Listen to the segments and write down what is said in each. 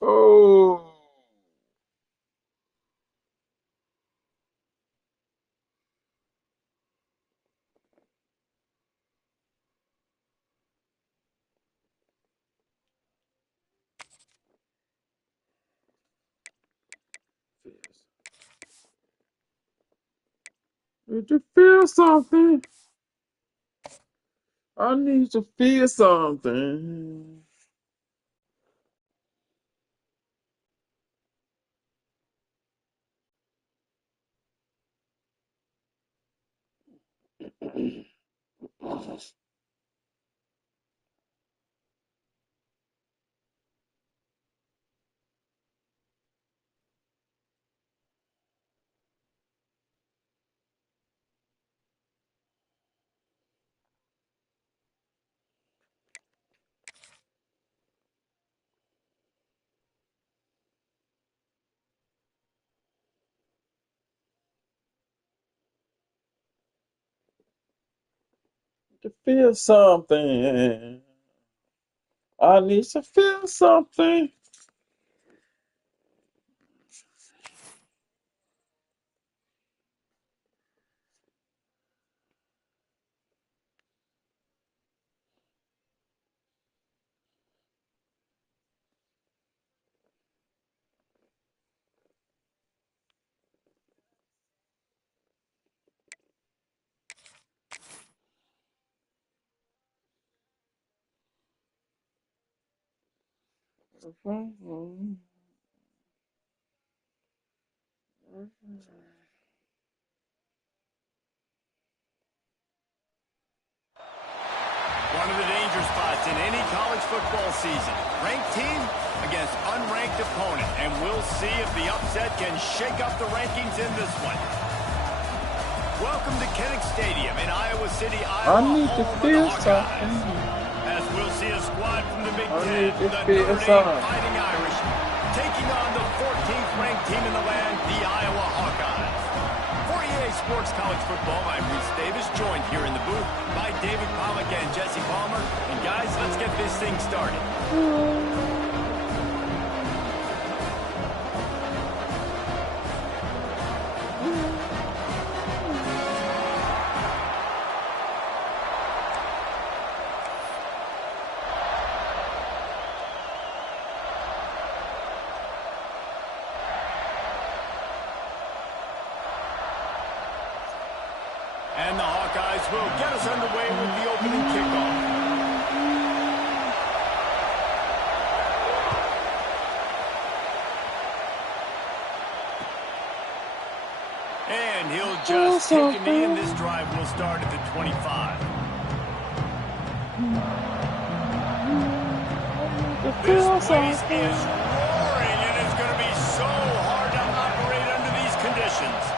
Oh, did you feel something? I need to feel something. To feel something. I need to feel something. One of the danger spots in any college football season. Ranked team against unranked opponent. And we'll see if the upset can shake up the rankings in this one. Welcome to Kinnick Stadium in Iowa City, Iowa, I need to home of the feel Hawkeyes. something. As we'll see a squad from the Big I Ten, need to the feel Notre Dame something. Fighting Irish, taking on the 14th ranked team in the land, the Iowa Hawkeyes. For EA Sports College Football, I'm Reese Davis, joined here in the booth by David Pollack and Jesse Palmer. And guys, let's get this thing started. And the Hawkeyes will get us underway with the opening kickoff. And he'll just take a knee, and this drive will start at the 25. This place is roaring, and it's going to be so hard to operate under these conditions.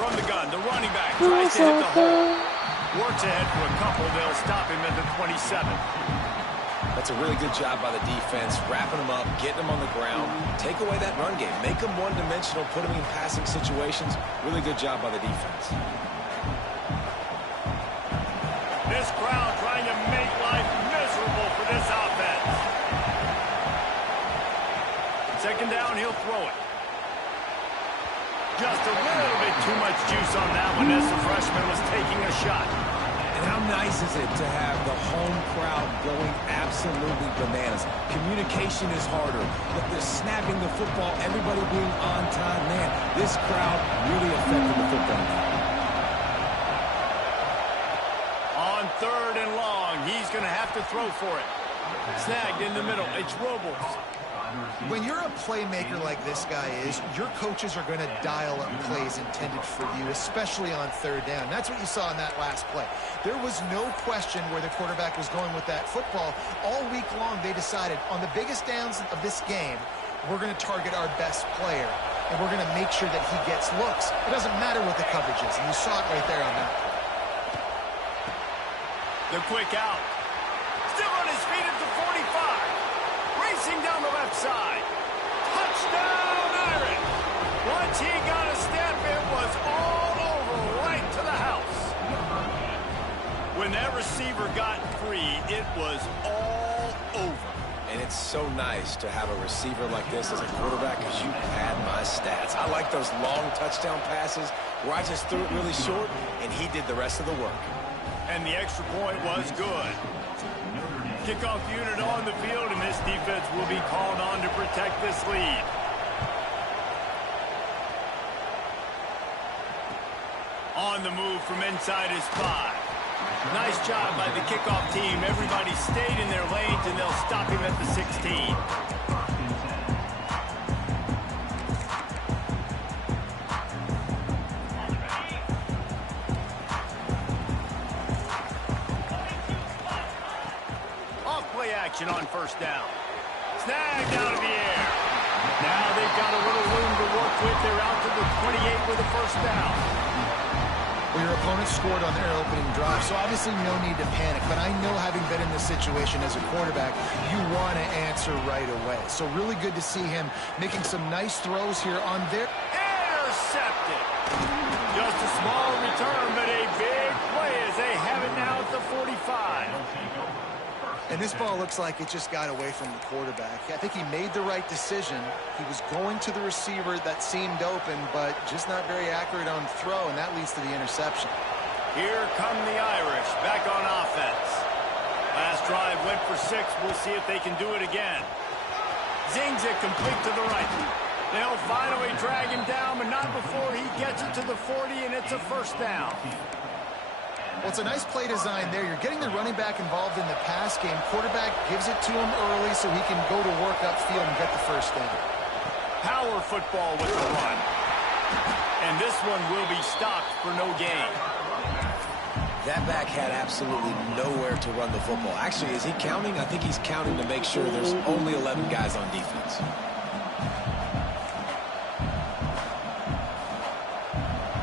From the gun, the running back tries to hit the hole. Works ahead for a couple. They'll stop him at the 27. That's a really good job by the defense, wrapping them up, getting them on the ground. Take away that run game. Make them one-dimensional, put them in passing situations. Really good job by the defense. This crowd trying to make life miserable for this offense. Second down, he'll throw it. Just a little bit too much juice on that one as the freshman was taking a shot. And how nice is it to have the home crowd going absolutely bananas? Communication is harder, but the snapping the football, everybody being on time, man, this crowd really affected the football game. On third and long, he's going to have to throw for it. Snagged in the middle. It's Robles. When you're a playmaker like this guy is, your coaches are going to dial up plays intended for you, especially on third down. That's what you saw in that last play. There was no question where the quarterback was going with that football. All week long, they decided on the biggest downs of this game, we're going to target our best player, and we're going to make sure that he gets looks. It doesn't matter what the coverage is, and you saw it right there on that play. The quick out. Still on his feet at the 45. Racing down the left side. Touchdown, Irish. Once he got a step, it was all over right to the house. When that receiver got free, it was all over. And it's so nice to have a receiver like this as a quarterback because you pad my stats. I like those long touchdown passes where I just threw it really short and he did the rest of the work. And the extra point was good. Kickoff unit on the field, and this defense will be called on to protect this lead. On the move from inside his 5. Nice job by the kickoff team. Everybody stayed in their lanes, and they'll stop him at the 16. Off-play action on first down. Snagged out of the air. Now they've got a little room to work with. They're out to the 28 with a first down. Well, your opponent scored on their opening drive, so obviously no need to panic. But I know, having been in this situation as a quarterback, you want to answer right away. So really good to see him making some nice throws here on their... Intercepted. Just a small return, but a big play as they have it now at the 45. And this ball looks like it just got away from the quarterback. I think he made the right decision. He was going to the receiver that seemed open, but just not very accurate on throw, and that leads to the interception. Here come the Irish back on offense. Last drive went for 6. We'll see if they can do it again. Zings it complete to the right. They'll finally drag him down, but not before he gets it to the 40, and it's a first down. Well, it's a nice play design there. You're getting the running back involved in the pass game. Quarterback gives it to him early so he can go to work upfield and get the first down. Power football with the run. And this one will be stopped for no gain. That back had absolutely nowhere to run the football. Actually, is he counting? I think he's counting to make sure there's only 11 guys on defense.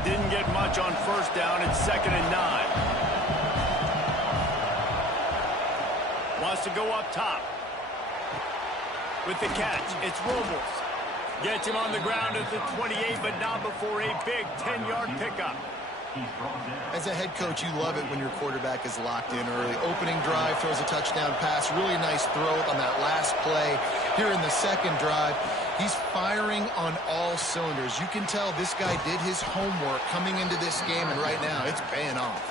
Didn't get much on first down. It's 2nd and 9. Wants to go up top. With the catch, it's Robles. Gets him on the ground at the 28, but not before a big 10-yard pickup. As a head coach, you love it when your quarterback is locked in early. Opening drive, throws a touchdown pass. Really nice throw on that last play. Here in the second drive, he's firing on all cylinders. You can tell this guy did his homework coming into this game, and right now it's paying off.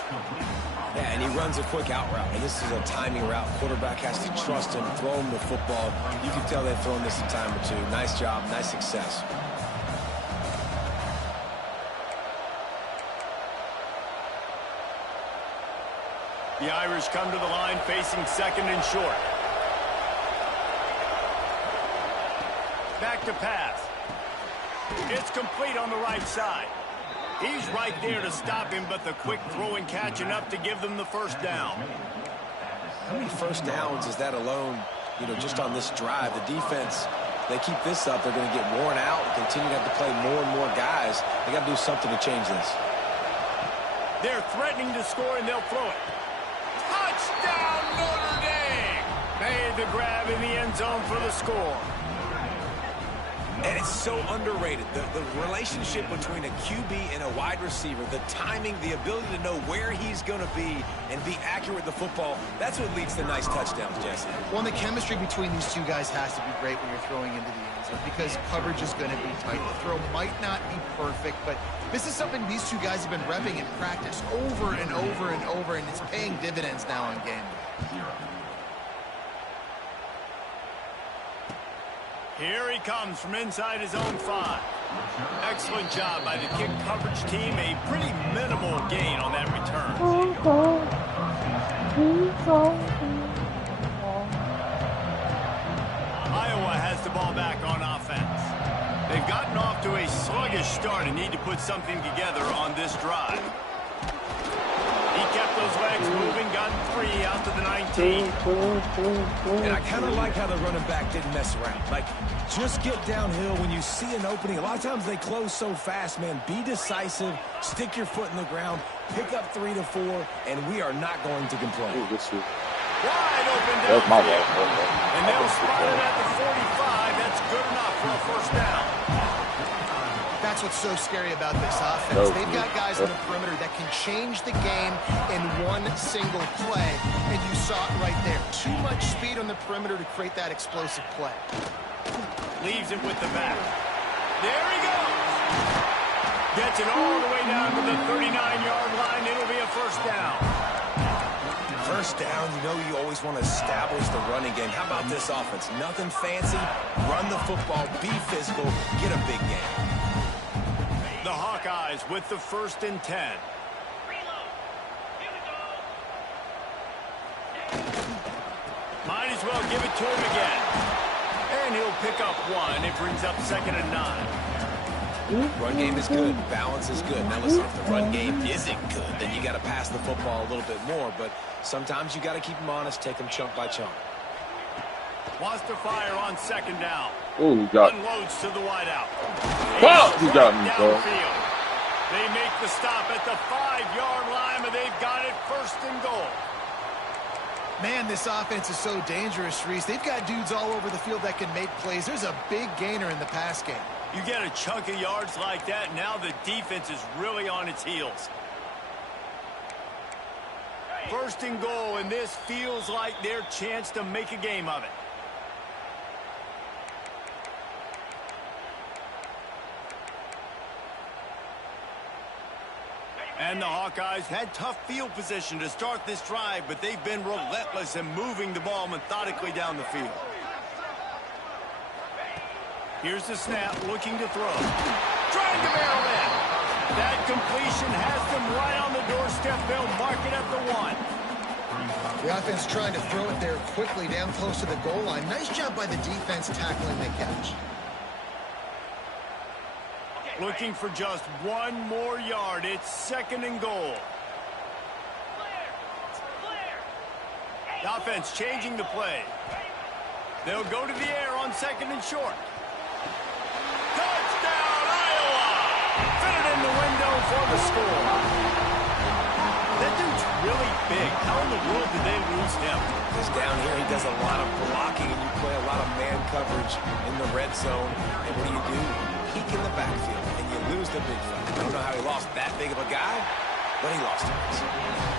Yeah, and he runs a quick out route, and this is a timing route. Quarterback has to trust him, throw him the football. You can tell they've thrown this a time or two. Nice job, nice success. The Irish come to the line facing 2nd and short. Back to pass. It's complete on the right side. He's right there to stop him, but the quick throw and catch enough to give them the first down. How many first downs is that alone, just on this drive? The defense, they keep this up, they're going to get worn out and continue to have to play more and more guys. They got to do something to change this. They're threatening to score, and they'll throw it. Touchdown, Notre Dame! Made the grab in the end zone for the score. And it's so underrated. The relationship between a QB and a wide receiver, the timing, the ability to know where he's going to be and be accurate with the football, that's what leads to nice touchdowns, Jesse. Well, the chemistry between these two guys has to be great when you're throwing into the end zone because coverage is going to be tight. The throw might not be perfect, but this is something these two guys have been repping in practice over and over and over, and it's paying dividends now on game day. Here he comes from inside his own 5. Excellent job by the kick coverage team. A pretty minimal gain on that return. Iowa has the ball back on offense. They've gotten off to a sluggish start and need to put something together on this drive. He kept those legs moving, got 3 out to the 19. And I kind of like how the running back didn't mess around. Like, just get downhill when you see an opening. A lot of times they close so fast, man. Be decisive, stick your foot in the ground, pick up 3 to 4, and we are not going to complain. Wide open That was my downfield. bad. And they'll spot it at the 45. That's good enough for a first down. That's that's what's so scary about this offense. They've got guys in the perimeter that can change the game in one single play, and you saw it right there. Too much speed on the perimeter to create that explosive play. Leaves it with the back. There he goes. Gets it all the way down to the 39-yard line. It'll be a first down. First down, you know you always want to establish the running game. How about this offense? Nothing fancy. Run the football, be physical, get a big game. The Hawkeyes with the 1st and 10. Might as well give it to him again. And he'll pick up 1. It brings up 2nd and 9. Run game is good. Balance is good. Now listen, if the run game isn't good, then you got to pass the football a little bit more. But sometimes you got to keep them honest, take them chunk by chunk. Wants to fire on 2nd down. Oh, he got Unloads to the wideout. He got me, bro. Downfield. They make the stop at the 5-yard line, but they've got it 1st and goal. Man, this offense is so dangerous, Reese. They've got dudes all over the field that can make plays. There's a big gainer in the pass game. You get a chunk of yards like that, now the defense is really on its heels. 1st and goal, and this feels like their chance to make a game of it. And the Hawkeyes had tough field position to start this drive, but they've been relentless in moving the ball methodically down the field. Here's the snap, looking to throw. Trying to barrel in. That completion has them right on the doorstep. They'll mark it at the 1. The offense trying to throw it there quickly down close to the goal line. Nice job by the defense tackling the catch. Looking for just 1 more yard. It's 2nd and goal. The offense changing the play. They'll go to the air on 2nd and short. Touchdown, Iowa! Fit it in the window for the score. That dude's really big. How in the world did they lose him? Because down here he does a lot of blocking, and you play a lot of man coverage in the red zone. And what do? Peek in the backfield, and you lose the big fella. I don't know how he lost that big of a guy, but he lost it.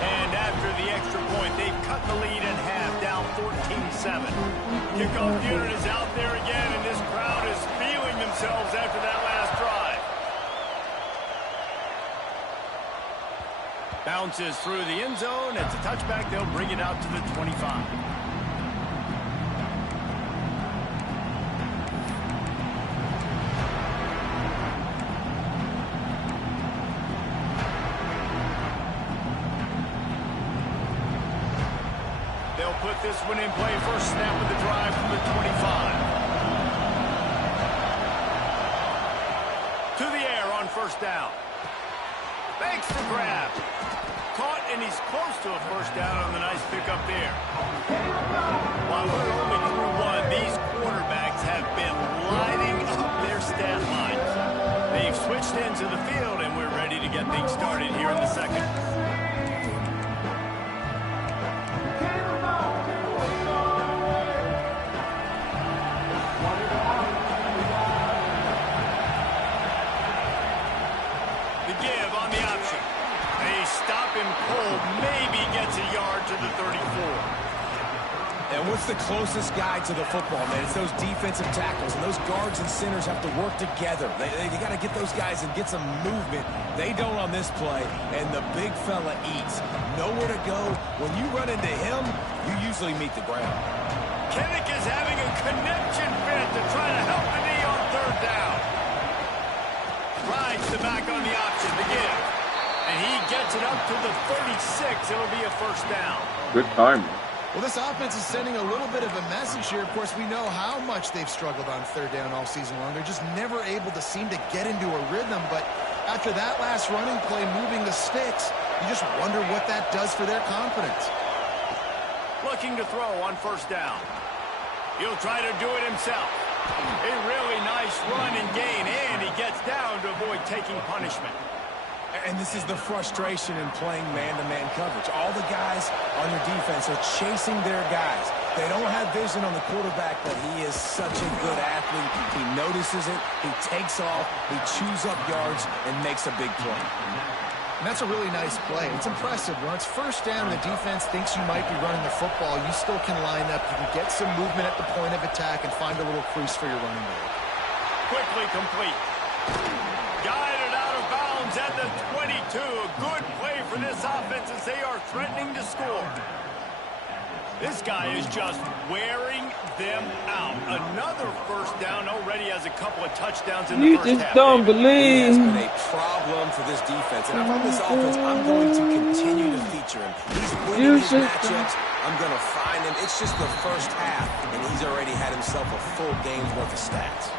And after the extra point, they've cut the lead in half, down 14-7. Kickoff unit is out there again, and this crowd is feeling themselves after that last drive. Bounces through the end zone. It's a touchback. They'll bring it out to the 25. Put this one in play. First snap of the drive from the 25. To the air on 1st down. Makes the grab. Caught, and he's close to a first down on the nice pickup there. While we're only through 1, these quarterbacks have been lighting up their stat lines. They've switched into the field, and we're ready to get things started here in the 2nd. Maybe gets a yard to the 34. And what's the closest guy to the football, man? It's those defensive tackles, and those guards and centers have to work together. They got to get those guys and get some movement. They don't on this play, and the big fella eats. Nowhere to go. When you run into him, you usually meet the ground. Kinnick is having a connection fit to try to help the knee on 3rd down. Rides the back on the option to give. And he gets it up to the 36. It'll be a first down. Good timing. Well, this offense is sending a little bit of a message here. Of course, we know how much they've struggled on 3rd down all season long. They're just never able to seem to get into a rhythm. But after that last running play, moving the sticks, you just wonder what that does for their confidence. Looking to throw on 1st down. He'll try to do it himself. A really nice run and gain, and he gets down to avoid taking punishment. And this is the frustration in playing man-to-man coverage. All the guys on your defense are chasing their guys. They don't have vision on the quarterback, but he is such a good athlete. He notices it, he takes off, he chews up yards, and makes a big play. And that's a really nice play. It's impressive. When it's first down, the defense thinks you might be running the football. You still can line up. You can get some movement at the point of attack and find a little crease for your running back. Quickly complete. Guided out of bounds at the 22. A good play for this offense as they are threatening to score. This guy is just wearing them out. Another first down, already has a couple of touchdowns in the first half. You just don't believe. He has been a problem for this defense. And if I'm this offense, I'm going to continue to feature him. He's winning his matchups. I'm going to find him. It's just the first half, and he's already had himself a full game's worth of stats.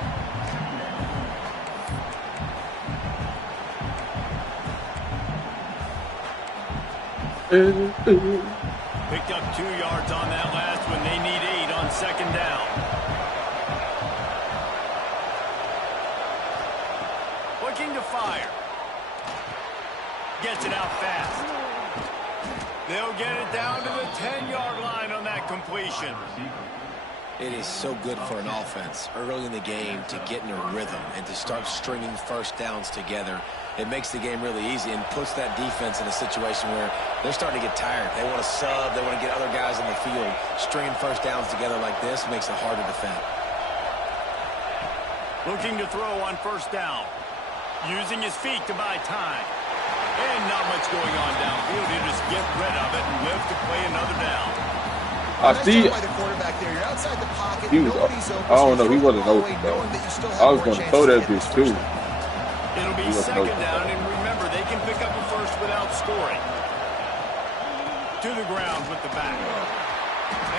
Picked up 2 yards on that last one. They need 8 on second down. Looking to fire. Gets it out fast. They'll get it down to the 10-yard line on that completion. It is so good for an offense early in the game to get in a rhythm and to start stringing first downs together. It makes the game really easy and puts that defense in a situation where they're starting to get tired. They want to sub. They want to get other guys in the field. Stringing first downs together like this makes it hard to defend. Looking to throw on first down. Using his feet to buy time. And not much going on downfield. He'll just get rid of it and live to play another down. I see it. He was, I don't know, he wasn't open, though. I was going to throw that bitch, too. It'll be second down, and remember, they can pick up a first without scoring. To the ground with the back.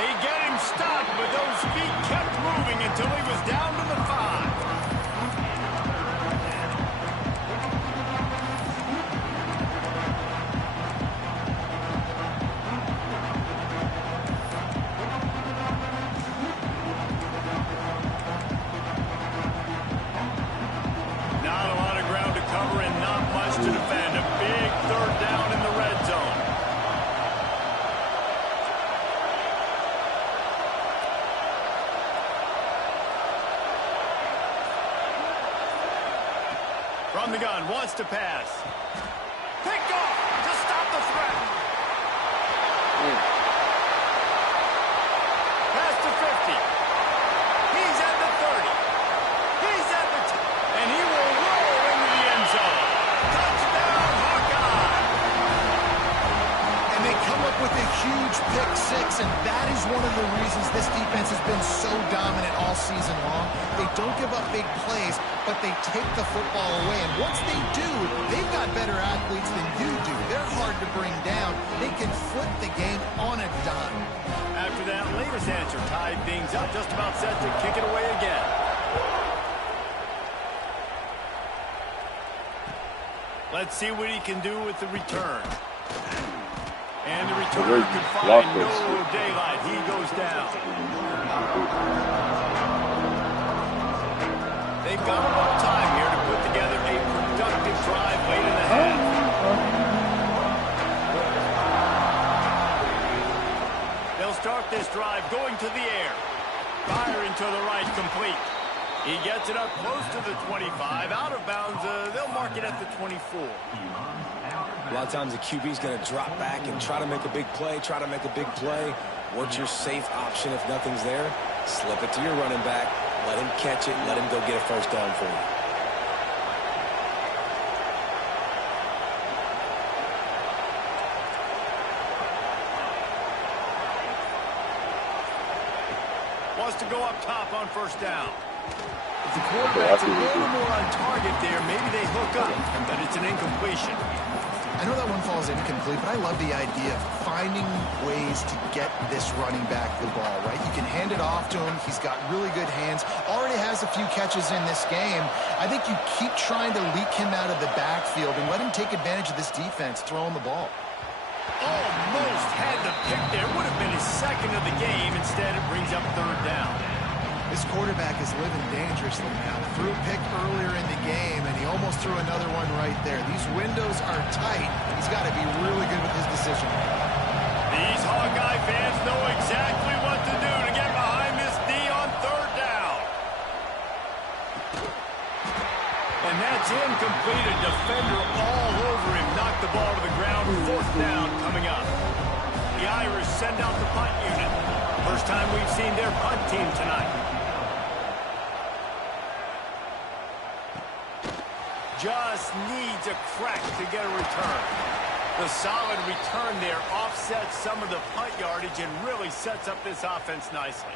They get him stopped, but those feet kept moving until he was down to the 5. To defend a big third down in the red zone. From the gun, wants to pass. Picked off to stop the threat. Pass to 50. He's at the 30. He's at the 10. And he will roll into the end zone. Touchdown, Hawkeye! And they come up with a huge pick six, and that is one of the reasons this defense has been so dominant all season long. They don't give up big plays, but they take the football away. And once they do, they've got better athletes than you do. They're hard to bring down. They can flip the game on a dime. After that latest answer tied things up, just about set to kick it away again. Let's see what he can do with the return. And the return can find no daylight. He goes down. They've got a little time here to put together a productive drive late in the half. They'll start this drive going to the air. Firing to the right, complete. He gets it up close to the 25. Out of bounds, they'll mark it at the 24. A lot of times the QB's going to drop back and try to make a big play, What's your safe option if nothing's there? Slip it to your running back. Let him catch it. Let him go get a first down for you. Wants to go up top on first down. If the quarterback's a little more on target there, maybe they hook up, but it's an incompletion. I know that one falls incomplete, but I love the idea of finding ways to get this running back the ball, right? You can hand it off to him. He's got really good hands. Already has a few catches in this game. I think you keep trying to leak him out of the backfield and let him take advantage of this defense throwing the ball. Almost had the pick there. Would have been his second of the game. Instead, it brings up third down. This quarterback is living dangerously now. Threw a pick earlier in the game, and he almost almost threw another one right there. These windows are tight. He's got to be really good with his decision. These Hawkeye fans know exactly what to do to get behind this D on third down. And that's incomplete. A defender all over him. Knocked the ball to the ground. Fourth down coming up. The Irish send out the punt unit. First time we've seen their punt team tonight. Just needs a crack to get a return. The solid return there offsets some of the punt yardage and really sets up this offense nicely.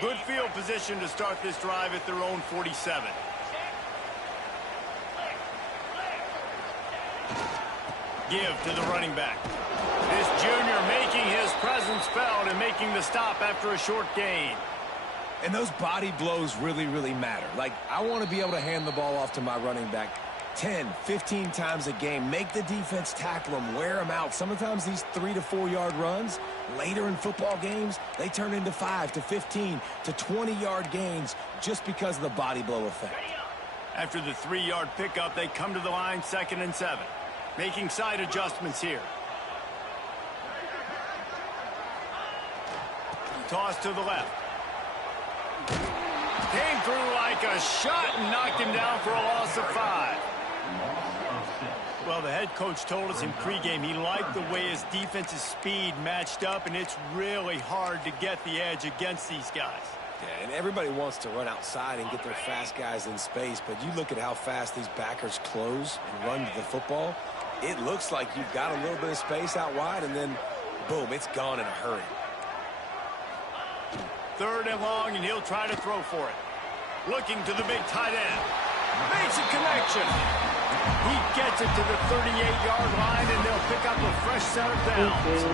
Good field position to start this drive at their own 47. Give to the running back. This junior making his presence felt and making the stop after a short gain. And those body blows really, really matter. Like, I want to be able to hand the ball off to my running back 10, 15 times a game. Make the defense tackle them, wear them out. Sometimes these 3 to 4 yard runs, later in football games, they turn into 5 to 15 to 20 yard gains just because of the body blow effect. After the 3-yard pickup, they come to the line 2nd and 7. Making side adjustments here. Toss to the left. Came through like a shot and knocked him down for a loss of 5. Well, the head coach told us in pregame he liked the way his defense's speed matched up, and it's really hard to get the edge against these guys. Yeah, and everybody wants to run outside and get their fast guys in space, but you look at how fast these backers close and run to the football. It looks like you've got a little bit of space out wide, and then, boom, it's gone in a hurry. 3rd and long, and he'll try to throw for it. Looking to the big tight end. Makes a connection. He gets it to the 38-yard line, and they'll pick up a fresh set of downs.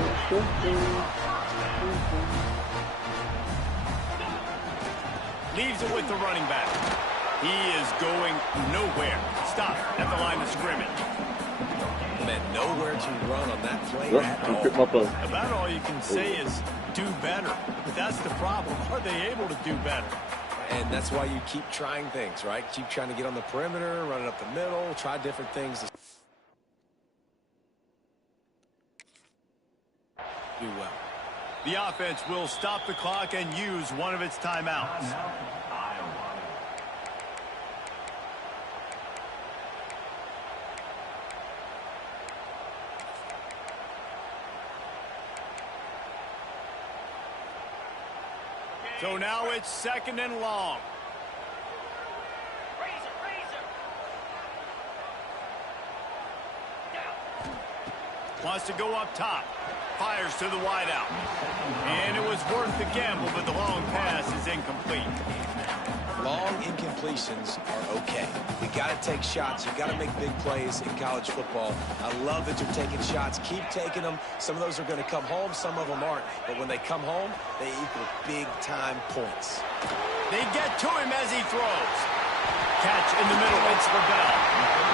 Leaves it with the running back. He is going nowhere. Stop at the line of scrimmage. Man, nowhere to run on that play at all. Pick my play. About all you can say is do better. But that's the problem. Are they able to do better? And that's why you keep trying things, right? Keep trying to get on the perimeter, run it up the middle, try different things. Do well. The offense will stop the clock and use one of its timeouts. So now it's 2nd and long. Wants to go up top. Fires to the wideout. And it was worth the gamble, but the long pass is incomplete. Long incompletions are okay. You got to take shots. You got to make big plays in college football. I love that you're taking shots. Keep taking them. Some of those are going to come home. Some of them aren't. But when they come home, they equal big-time points. They get to him as he throws. Catch in the middle. It's for Bell.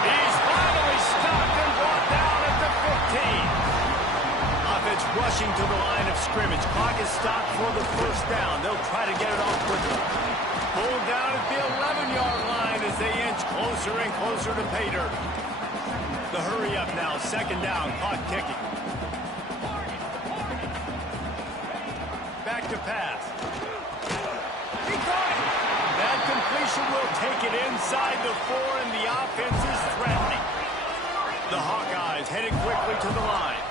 He's finally stopped and brought down at the 15. Offense rushing to the line of scrimmage. Clock is stopped for the first down. They'll try to get it off quickly. Pulled down at the 11-yard line as they inch closer and closer to pay dirt. The hurry up now. 2nd down. Clock ticking. Back to pass. He got it. That completion will take it inside the 4, and the offense is threatening. The Hawkeyes headed quickly to the line.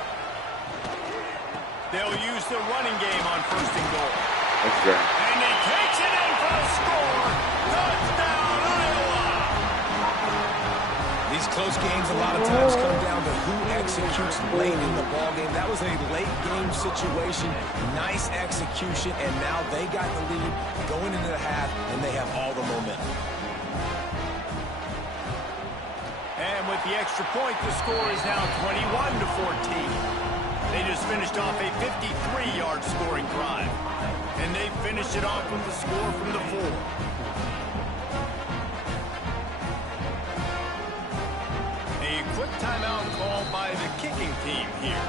They'll use the running game on 1st and goal. That's great. And he takes it in for a score. Touchdown, Iowa! These close games a lot of times come down to who executes late in the ballgame. That was a late game situation. Nice execution, and now they got the lead going into the half, and they have all the momentum. And with the extra point, the score is now 21-14. They just finished off a 53-yard scoring drive. And they finished it off with the score from the 4. A quick timeout called by the kicking team here.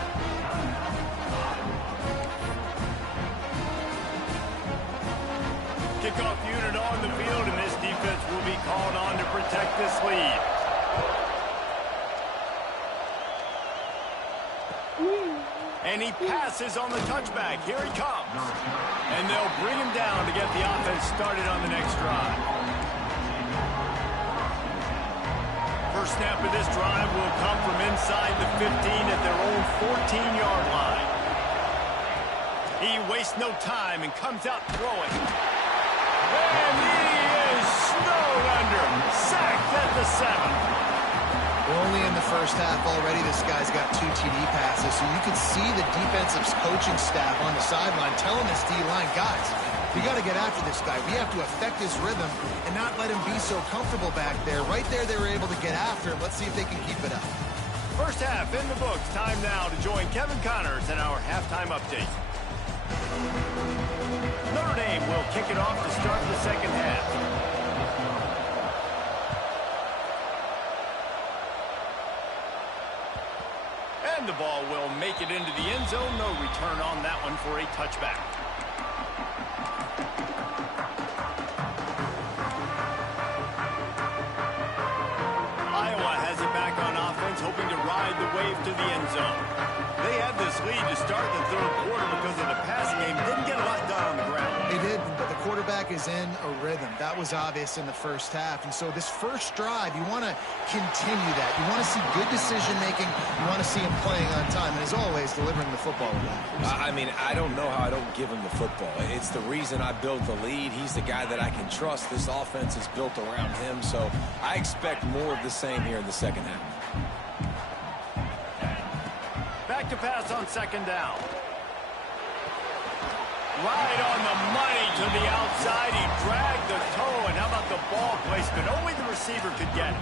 And he passes on the touchback. Here he comes. And they'll bring him down to get the offense started on the next drive. First snap of this drive will come from inside the 15 at their own 14-yard line. He wastes no time and comes out throwing. And he is snowed under. Sacked at the 7. We're only in the first half already. This guy's got 2 TD passes, so you can see the defensive coaching staff on the sideline telling this D-line, guys, we got to get after this guy. We have to affect his rhythm and not let him be so comfortable back there. Right there, they were able to get after him. Let's see if they can keep it up. First half in the books. Time now to join Kevin Connors in our halftime update. Notre Dame will kick it off to start the second half. And the ball will make it into the end zone. No return on that one for a touchback. Iowa has it back on offense, hoping to ride the wave to the end zone. They had this lead to start the third quarter because of the passing game. Didn't get a lot done on the ground. They didn't, but the quarterback is in a rhythm. That was obvious in the first half. And so this first drive, you want to continue that. You want to see good decision-making. You want to see him playing on time. And as always, delivering the football with that. I mean, I don't know how I don't give him the football. It's the reason I built the lead. He's the guy that I can trust. This offense is built around him. So I expect more of the same here in the second half. Back to pass on second down. Right on the money to the outside. He dragged the toe, and how about the ball placement? Only the receiver could get it.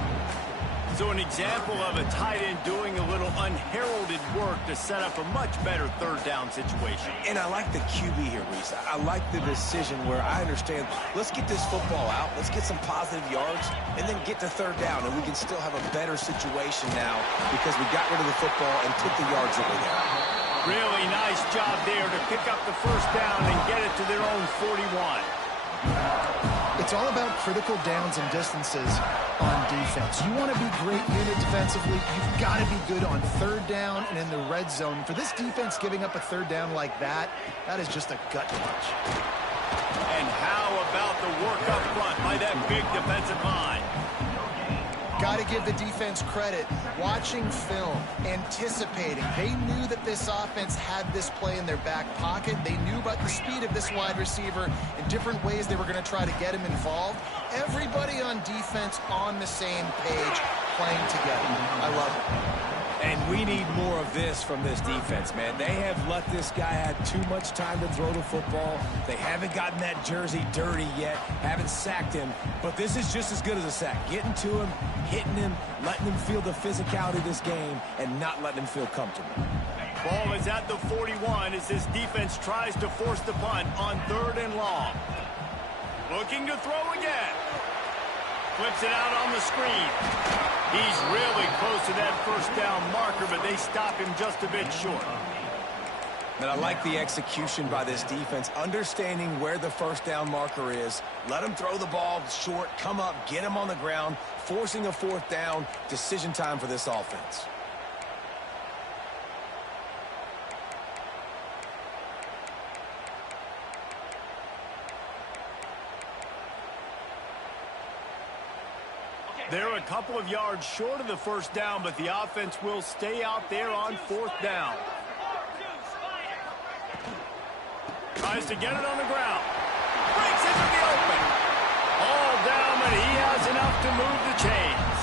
So an example of a tight end doing a little unheralded work to set up a much better third down situation. And I like the QB here, Reese. I like the decision where I understand, let's get this football out, let's get some positive yards, and then get to third down, and we can still have a better situation now because we got rid of the football and took the yards away there. Really nice job there to pick up the first down and get it to their own 41. It's all about critical downs and distances on defense. You want to be great unit defensively, you've got to be good on third down and in the red zone. For this defense giving up a third down like that, that is just a gut punch. And how about the work up front by that big defensive line? Got to give the defense credit. Watching film, anticipating. They knew that this offense had this play in their back pocket. They knew about the speed of this wide receiver and different ways they were going to try to get him involved. Everybody on defense on the same page, playing together. I love it. And we need more of this from this defense, man. They have let this guy have too much time to throw the football. They haven't gotten that jersey dirty yet, haven't sacked him. But this is just as good as a sack. Getting to him, hitting him, letting him feel the physicality of this game, and not letting him feel comfortable. Ball is at the 41 as this defense tries to force the punt on third and long. Looking to throw again. Flips it out on the screen. He's really close to that first down marker, but they stop him just a bit short. And I like the execution by this defense, understanding where the first down marker is. Let him throw the ball short, come up, get him on the ground, forcing a fourth down. Decision time for this offense. They're a couple of yards short of the first down, but the offense will stay out there on fourth down. Tries to get it on the ground. Breaks into the open. All down, but he has enough to move the chains.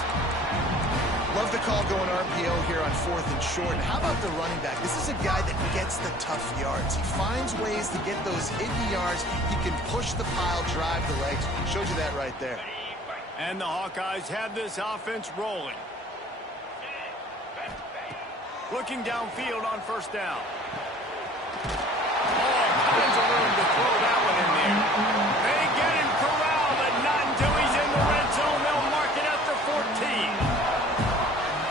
Love the call going RPO here on fourth and short. And how about the running back? This is a guy that gets the tough yards. He finds ways to get those hidden yards. He can push the pile, drive the legs. Showed you that right there. And the Hawkeyes have this offense rolling. Looking downfield on first down. All kinds of room to throw that one in there. They get him corralled, but not until he's in the red zone. They'll mark it at the 14.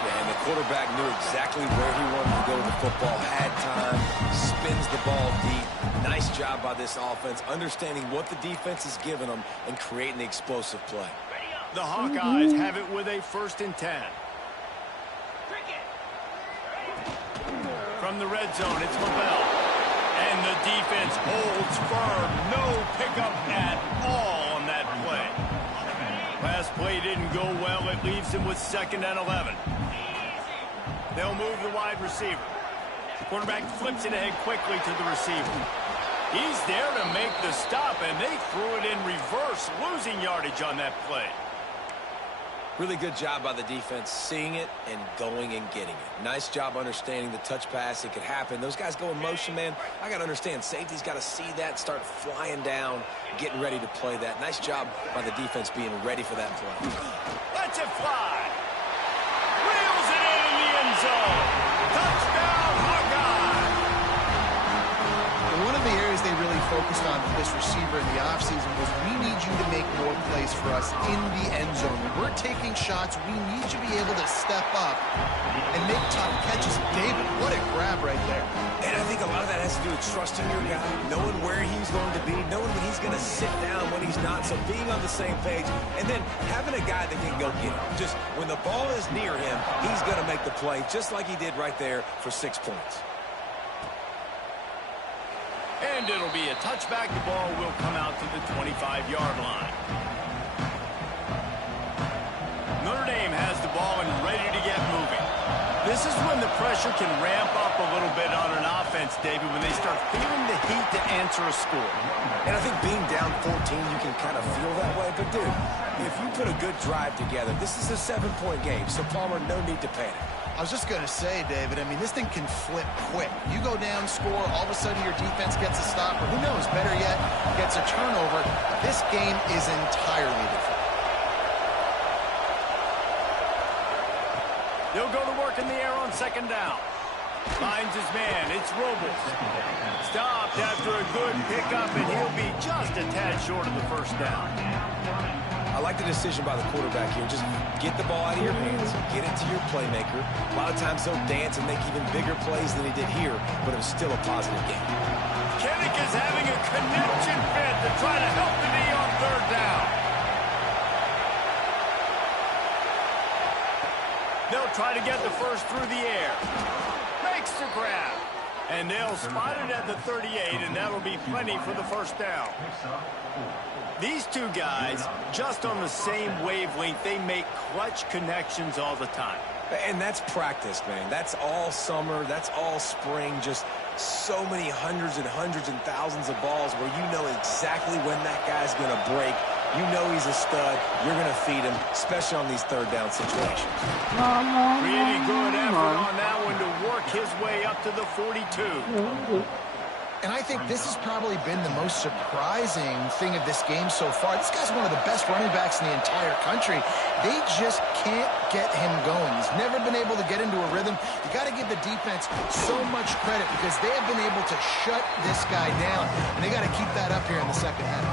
Yeah, and the quarterback knew exactly where he wanted to go with the football, had time, spins the ball deep. Nice job by this offense, understanding what the defense is giving them and creating the explosive play. The Hawkeyes have it with a 1st and 10. from the red zone. It's Lavelle. And the defense holds firm. No pickup at all on that play. Last play didn't go well. It leaves him with 2nd and 11. They'll move the wide receiver. The quarterback flips it ahead quickly to the receiver. He's there to make the stop, and they threw it in reverse, losing yardage on that play. Really good job by the defense, seeing it and going and getting it. Nice job understanding the touch pass. It could happen. Those guys go in motion, man. I got to understand, safety's got to see that, start flying down, getting ready to play that. Nice job by the defense being ready for that play. Lets it fly. Wheels it in the end zone. Touchdown, Hawkeye. One of the areas they really focused on with this receiver in the offseason was we need you to make more plays for us in the end zone. When we're taking shots, we need you to be able to step up and make tough catches. David, what a grab right there. And I think a lot of that has to do with trusting your guy, knowing where he's going to be, knowing when he's going to sit down, when he's not, so being on the same page, and then having a guy that can go get him. Just when the ball is near him, he's going to make the play, just like he did right there for 6 points. And it'll be a touchback. The ball will come out to the 25-yard line. Notre Dame has the ball and ready to get moving. This is when the pressure can ramp up a little bit on an offense, David, when they start feeling the heat to answer a score. And I think being down 14, you can kind of feel that way. But, dude, if you put a good drive together, this is a 7-point game. So, Palmer, no need to panic. I was just going to say, David, I mean, this thing can flip quick. You go down, score, all of a sudden your defense gets a stop, or who knows, better yet, gets a turnover. This game is entirely different. They'll go to work in the air on 2nd down. Finds his man. It's Robles. Stopped after a good pickup, and he'll be just a tad short of the 1st down. I like the decision by the quarterback here. Just get the ball out of your hands, get it to your playmaker. A lot of times he'll dance and make even bigger plays than he did here, but it was still a positive game. Kinnick is having a connection fit to try to help the knee on 3rd down. They'll try to get the first through the air. Makes the grab. And they'll spot it at the 38, and that'll be plenty for the 1st down. These two guys, just on the same wavelength, they make clutch connections all the time. And that's practice, man. That's all summer. That's all spring. Just so many hundreds and thousands of balls where you know exactly when that guy's going to break. You know he's a stud. You're going to feed him, especially on these 3rd down situations. Really good effort on that one to work his way up to the 42. And I think this has probably been the most surprising thing of this game so far. This guy's one of the best running backs in the entire country. They just can't get him going. He's never been able to get into a rhythm. You got to give the defense so much credit because they have been able to shut this guy down, and they got to keep that up here in the 2nd half.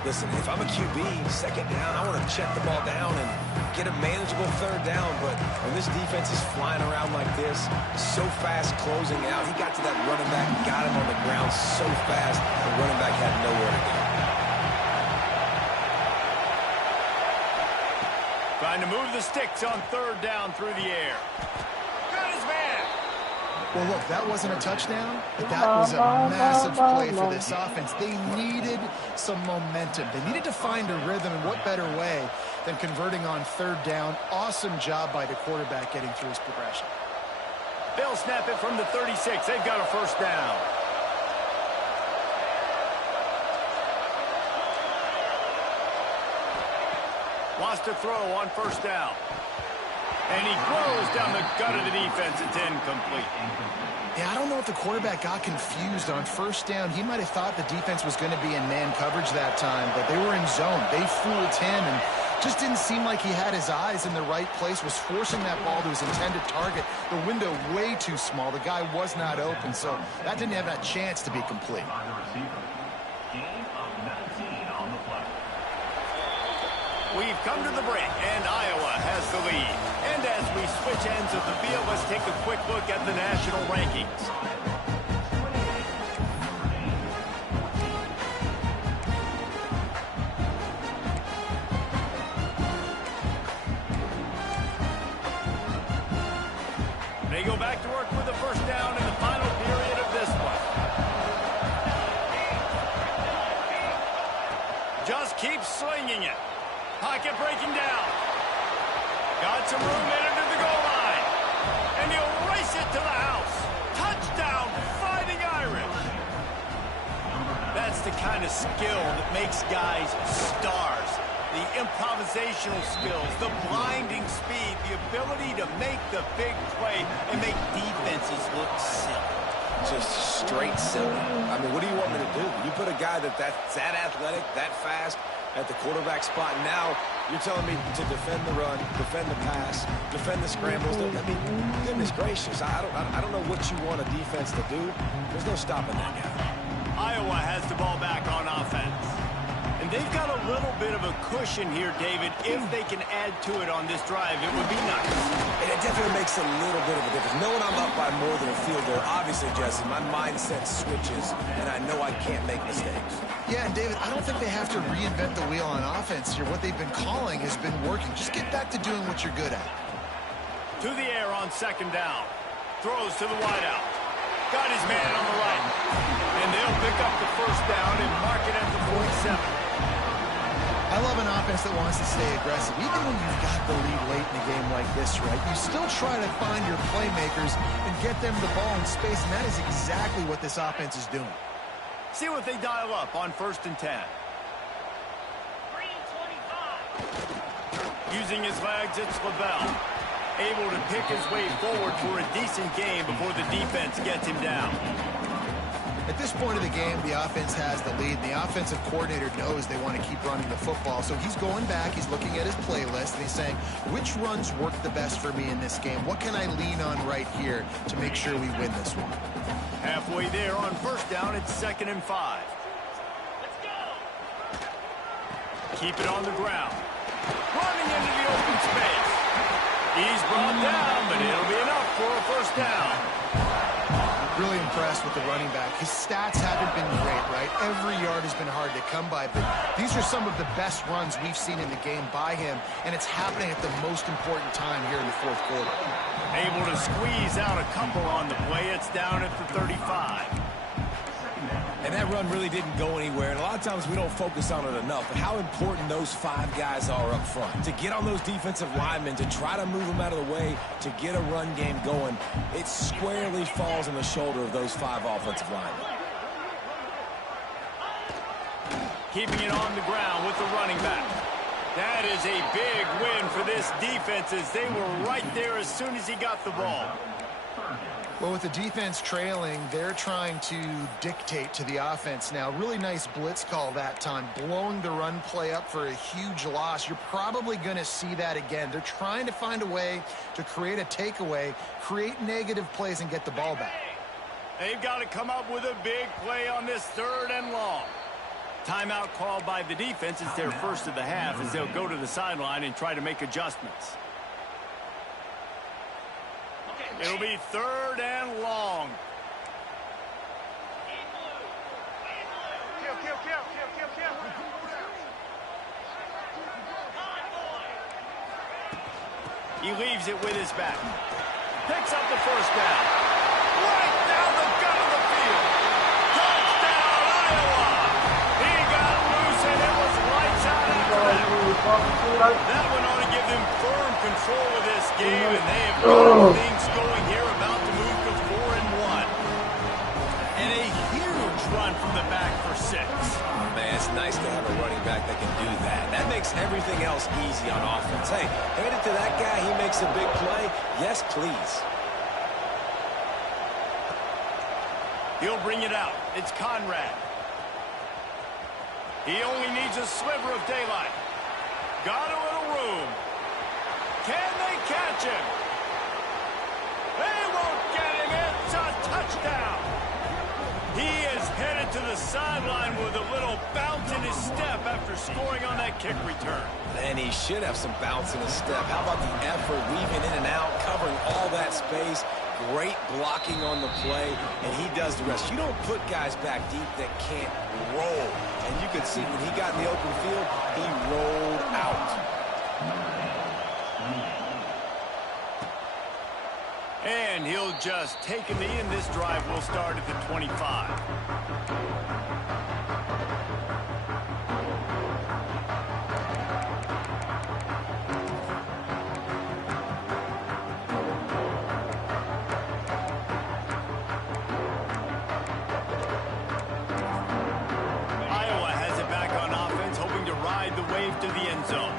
Listen, if I'm a QB, 2nd down, I want to check the ball down and get a manageable 3rd down. But when this defense is flying around like this, so fast closing out, he got to that running back, got him on the ground so fast, the running back had nowhere to go. Trying to move the sticks on 3rd down through the air. Got his man. Well, look, that wasn't a touchdown, but that was a massive play for this offense. They needed some momentum. They needed to find a rhythm, and what better way than converting on 3rd down. Awesome job by the quarterback getting through his progression. They'll snap it from the 36. They've got a 1st down. Wants to throw on 1st down. And he throws down the gut of the defense. It's incomplete. Yeah, I don't know if the quarterback got confused on 1st down. He might have thought the defense was going to be in man coverage that time, but they were in zone. They fooled him and just didn't seem like he had his eyes in the right place, was forcing that ball to his intended target. The window way too small. The guy was not open, so that didn't have a chance to be complete. We've come to the break, and Iowa has the lead. And as we switch ends of the field, let's take a quick look at the national rankings. They go back to work with the 1st down winging it. Pocket breaking down. Got some room headed to the goal line. And he'll race it to the house. Touchdown, Fighting Irish. That's the kind of skill that makes guys stars. The improvisational skills, the blinding speed, the ability to make the big play and make defenses look silly. Just straight silly. I mean, what do you want me to do? You put a guy that's that athletic, that fast at the quarterback spot. Now you're telling me to defend the run, defend the pass, defend the scrambles. I mean, goodness gracious. I don't know what you want a defense to do. There's no stopping that guy. Iowa has the ball back on offense. And they've got a little bit of a cushion here, David. If they can add to it on this drive, it would be nice. And it definitely makes a little bit of a difference. Knowing I'm up by more than a field goal, obviously, Jesse, my mindset switches, and I know I can't make mistakes. Yeah, and David, I don't think they have to reinvent the wheel on offense here. What they've been calling has been working. Just get back to doing what you're good at. To the air on second down. Throws to the wideout. Got his man on the right. And they'll pick up the first down and mark it at the 47. I love an offense that wants to stay aggressive. Even when you've got the lead late in a game like this, right, you still try to find your playmakers and get them the ball in space, and that is exactly what this offense is doing. See what they dial up on 1st and 10. Using his legs, it's LaBelle. Able to pick his way forward for a decent game before the defense gets him down. At this point of the game, the offense has the lead. The offensive coordinator knows they want to keep running the football. So he's going back, he's looking at his playlist, and he's saying, which runs work the best for me in this game? What can I lean on right here to make sure we win this one? Halfway there on 1st down, it's 2nd and 5. Let's go! Keep it on the ground. Running into the open space. He's brought down, but it'll be enough for a 1st down. Really impressed with the running back. His stats haven't been great, right? Every yard has been hard to come by, but these are some of the best runs we've seen in the game by him, and it's happening at the most important time here in the 4th quarter. Able to squeeze out a couple on the play. It's down at the 35. And that run really didn't go anywhere, and a lot of times we don't focus on it enough, but how important those 5 guys are up front. To get on those defensive linemen, to try to move them out of the way, to get a run game going, it squarely falls on the shoulder of those 5 offensive linemen. Keeping it on the ground with the running back. That is a big win for this defense as they were right there as soon as he got the ball. Well, with the defense trailing, they're trying to dictate to the offense now. Really nice blitz call that time, blowing the run play up for a huge loss. You're probably going to see that again. They're trying to find a way to create a takeaway, create negative plays, and get the ball back. They've got to come up with a big play on this 3rd and long. Timeout called by the defense. It's their first of the half as they'll go to the sideline and try to make adjustments. It'll be 3rd and long. He leaves it with his back. Picks up the 1st down. Right down the gut of the field. Touchdown, Iowa. He got loose and it was lights out after that. That one ought to give them firm control of this game, and they have got things going here, about to move to 4-1. And a huge run from the back for 6. Oh, man, it's nice to have a running back that can do that. That makes everything else easy on offense. Hey, hand it to that guy, he makes a big play. Yes, please. He'll bring it out. It's Conrad. He only needs a sliver of daylight. Got a little room. Can they catch him? They won't get him. It's a touchdown. He is headed to the sideline with a little bounce in his step after scoring on that kick return. And he should have some bounce in his step. How about the effort, weaving in and out, covering all that space. Great blocking on the play, and he does the rest. You don't put guys back deep that can't roll. And you could see when he got in the open field, he rolled out. And he'll just take him in. This drive will start at the 25. into the end zone.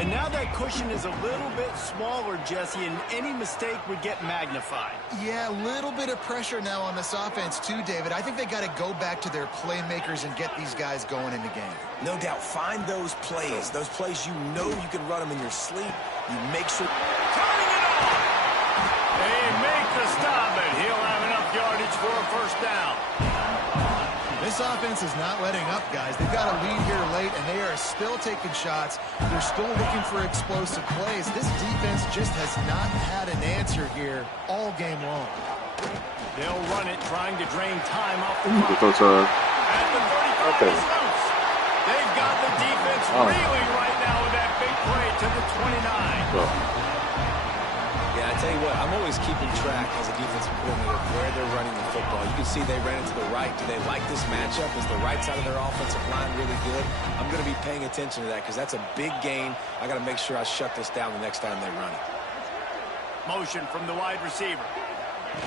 And now that cushion is a little bit smaller, Jesse, and any mistake would get magnified. Yeah, a little bit of pressure now on this offense too, David. I think they got to go back to their playmakers and get these guys going in the game. No doubt. Find those plays you know you can run them in your sleep. You make sure. Turning it on! They make the stop, and he'll have enough yardage for a first down. This offense is not letting up, guys. They've got a lead here late, and they are still taking shots. They're still looking for explosive plays. This defense just has not had an answer here all game long. They'll run it, trying to drain time off the Because, At the 35 okay. is loose. They've got the defense reeling right now with that big play to the 29. Well. Yeah, I tell you what, I'm always keeping track as a defensive coordinator of where they're running the football. You can see they ran it to the right. Do they like this matchup? Is the right side of their offensive line really good? I'm going to be paying attention to that because that's a big gain. I got to make sure I shut this down the next time they run it. Motion from the wide receiver.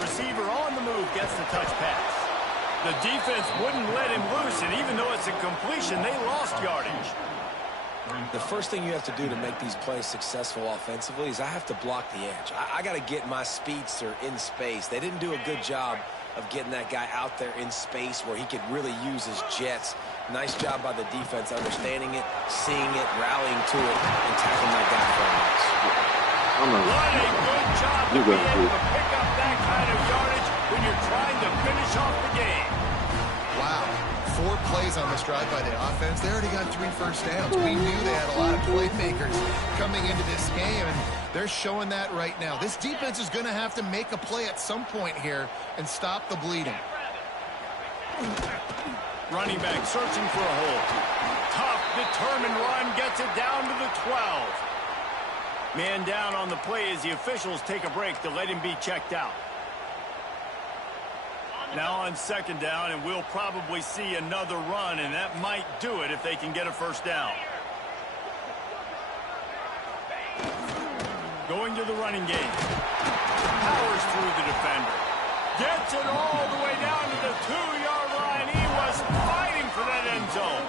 Receiver on the move gets the touch pass. The defense wouldn't let him loose, and even though it's a completion, they lost yardage. The first thing you have to do to make these plays successful offensively is I have to block the edge. I got to get my speedster in space. They didn't do a good job of getting that guy out there in space where he could really use his jets. Nice job by the defense understanding it, seeing it, rallying to it, and tackling that guy for a loss. What a good job to be able to pick up that kind of yardage when you're trying to finish off the game. Wow. 4 plays on this drive by the offense. They already got 3 first downs. We knew they had a lot of playmakers coming into this game, and they're showing that right now. This defense is going to have to make a play at some point here and stop the bleeding. Running back searching for a hole. Tough, determined run gets it down to the 12. Man down on the play as the officials take a break to let him be checked out. Now on second down, and we'll probably see another run, and that might do it if they can get a first down. Going to the running game. Powers through the defender. Gets it all the way down to the 2-yard line. He was fighting for that end zone.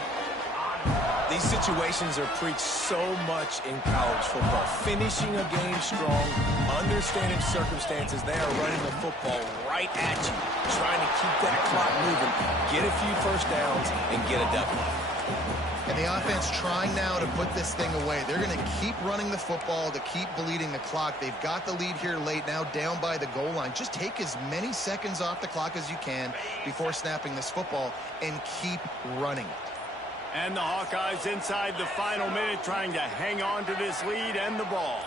These situations are preached so much in college football. Finishing a game strong, understanding circumstances. They are running the football right at you, trying to keep that clock moving, get a few first downs, and get a W. And the offense trying now to put this thing away. They're going to keep running the football to keep bleeding the clock. They've got the lead here late, now down by the goal line. Just take as many seconds off the clock as you can before snapping this football and keep running. And the Hawkeyes inside the final minute trying to hang on to this lead and the ball.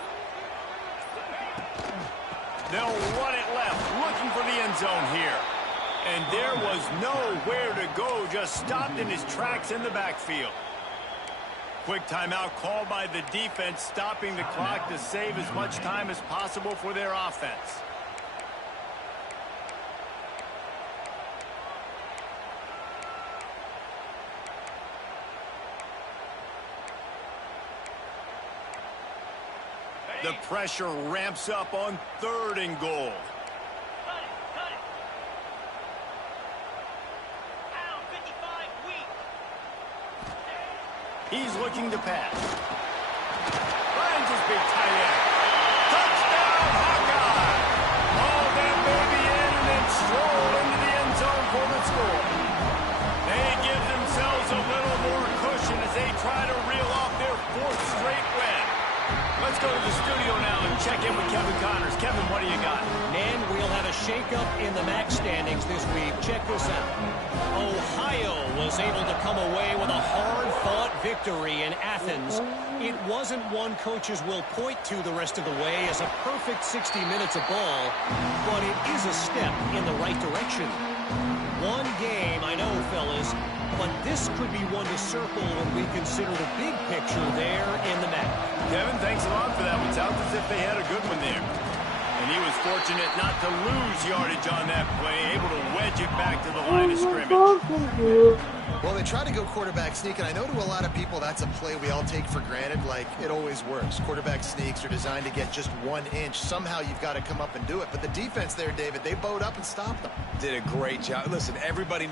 They'll run it left, looking for the end zone here. And there was nowhere to go, just stopped in his tracks in the backfield. Quick timeout called by the defense, stopping the clock to save as much time as possible for their offense. The pressure ramps up on 3rd and goal. He's looking to pass. Finds his big tight end. Touchdown, Hawkeye! All that baby in and then stroll into the end zone for the score. They give themselves a little more cushion as they try to reel off their 4th straight win. Let's go to the studio now and check in with Kevin Connors. Kevin, what do you got? Man, we'll have a shakeup in the MAC standings this week. Check this out. Ohio was able to come away with a hard-fought victory in Athens. It wasn't one coaches will point to the rest of the way as a perfect 60 minutes of ball, but it is a step in the right direction. One game, I know, fellas, but this could be one to circle when we consider the big picture there in the MAC. Kevin, thanks a lot for that. It sounds as if they had a good one there. And he was fortunate not to lose yardage on that play, able to wedge it back to the line of scrimmage. Well, they try to go quarterback sneak, and I know to a lot of people that's a play we all take for granted, like it always works. Quarterback sneaks are designed to get just 1 inch. Somehow you've got to come up and do it. But the defense there, David, they bowed up and stopped them. Did a great job. Listen, everybody knows.